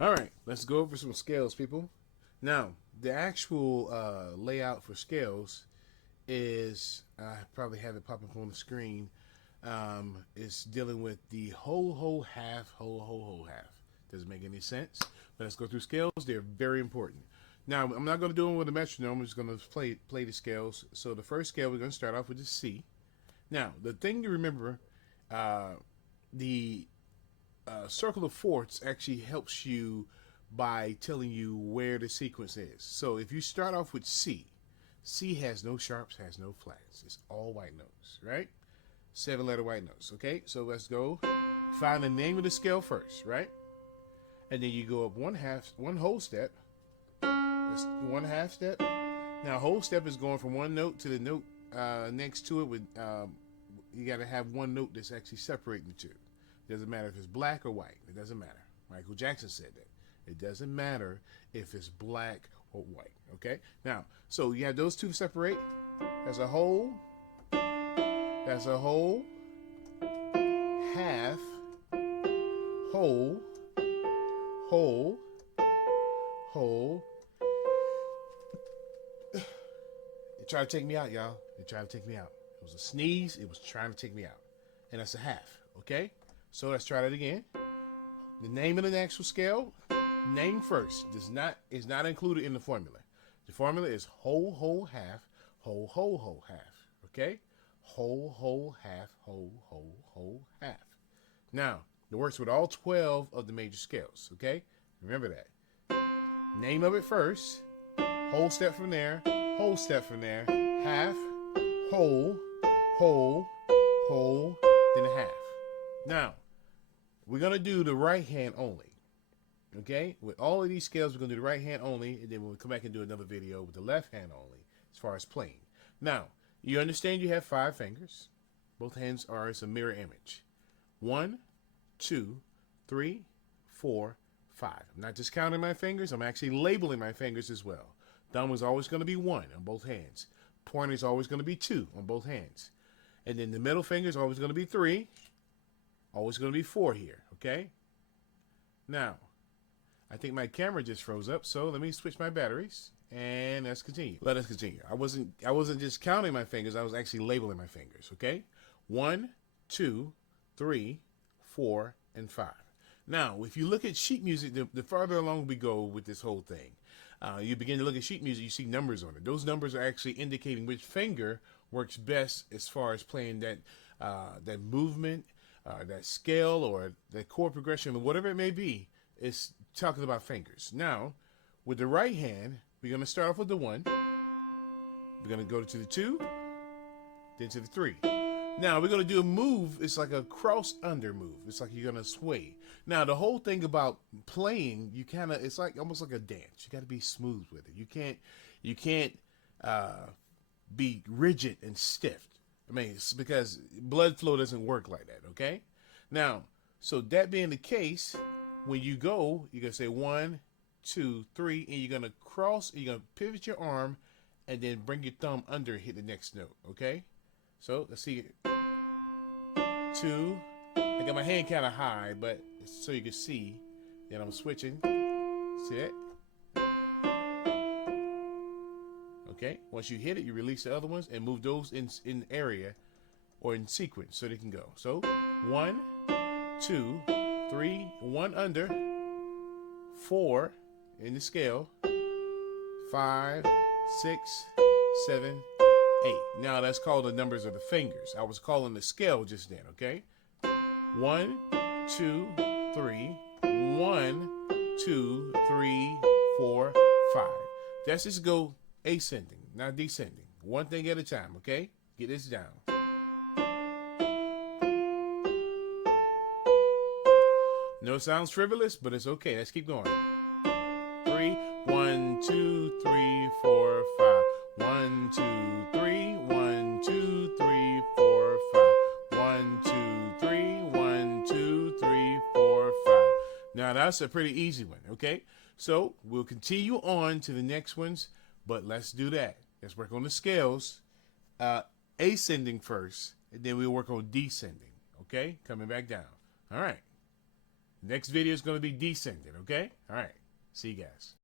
All right, let's go over some scales, people. Now, the actual layout for scales is I probably have it popping up on the screen. Is dealing with the whole, half, whole, half. Doesn't make any sense. But let's go through scales. They're very important. Now, I'm not going to do them with a metronome. I'm just going to play the scales. So the first scale, we're going to start off with the C. Now, the thing to remember, uh, the circle of fourths actually helps you by telling you where the sequence is. So if you start off with C, C has no sharps, has no flats. It's all white notes, right? 7-letter white notes. Okay, so let's go. Find the name of the scale first, right? And then you go up one whole step. That's one half step. Now, whole step is going from one note to the note next to it. With you got to have one note that's actually separating the two. Doesn't matter if it's black or white. It doesn't matter. Michael Jackson said that. It doesn't matter if it's black or white. Okay. Now, so you have those two separate. That's a whole. That's a whole. Half. Whole. Whole. Whole. It tried to take me out, y'all. It tried to take me out. It was a sneeze. It was trying to take me out. And that's a half. Okay? So let's try that again. The name of the actual scale, name first, is not included in the formula. The formula is whole, half, whole, half. Okay? Whole, half, whole, half. Now, it works with all 12 of the major scales. Okay? Remember that. Name of it first. Whole step from there. Whole step from there. Half, whole, whole, then a half. Now, we're going to do the right hand only. Okay? With all of these scales, we're going to do the right hand only, and then we'll come back and do another video with the left hand only, as far as playing. Now, you understand you have 5 fingers. Both hands are as a mirror image. 1, 2, 3, 4, 5. I'm not just counting my fingers, I'm actually labeling my fingers as well. Thumb is always going to be 1 on both hands. Pointer is always going to be 2 on both hands. And then the middle finger is always going to be 3. Always going to be 4 here, okay? Now, I think my camera just froze up, so let me switch my batteries and let's continue. Let us continue. I wasn't just counting my fingers, I was actually labeling my fingers, okay? 1, 2, 3, 4, and 5. Now, if you look at sheet music, the farther along we go with this whole thing, you begin to look at sheet music, you see numbers on it. Those numbers are actually indicating which finger works best as far as playing that movement, that scale, or that chord progression, or whatever it may be. It's talking about fingers. Now, with the right hand, we're going to start off with the 1. We're going to go to the 2, then to the 3. Now, we're going to do a move. It's like a cross-under move. It's like you're going to sway. Now, the whole thing about playing, it's like almost like a dance. You got to be smooth with it. You can't be rigid and stiff. I mean, it's because blood flow doesn't work like that, okay? Now, so that being the case, when you go, you're going to say 1, 2, 3, and you're going to cross, and you're going to pivot your arm, and then bring your thumb under and hit the next note, okay? So, let's see. 2. I got my hand kind of high, but so you can see. Then I'm switching. See that? Okay? Once you hit it, you release the other ones and move those in area or in sequence so they can go. So, 1, 2, 3, 1 under, 4 in the scale, 5, 6, 7, 8. Now that's called the numbers of the fingers. I was calling the scale just then, okay? 1, 2, 3, 1, 2, 3, 4, 5. That's just go ascending, not descending. One thing at a time, okay? Get this down. No, it sounds frivolous, but it's okay. Let's keep going. 3, 1, 2, 3, 4, 5. 1, 2, 3, 1, 2, 3, 4, 5. 1, 2, 3, 1, 2, 3, 4, 5. Now that's a pretty easy one, okay? So we'll continue on to the next ones, but let's do that. Let's work on the scales. Ascending first, and then we'll work on descending, okay? Coming back down. All right. Next video is going to be descending, okay? All right. See you guys.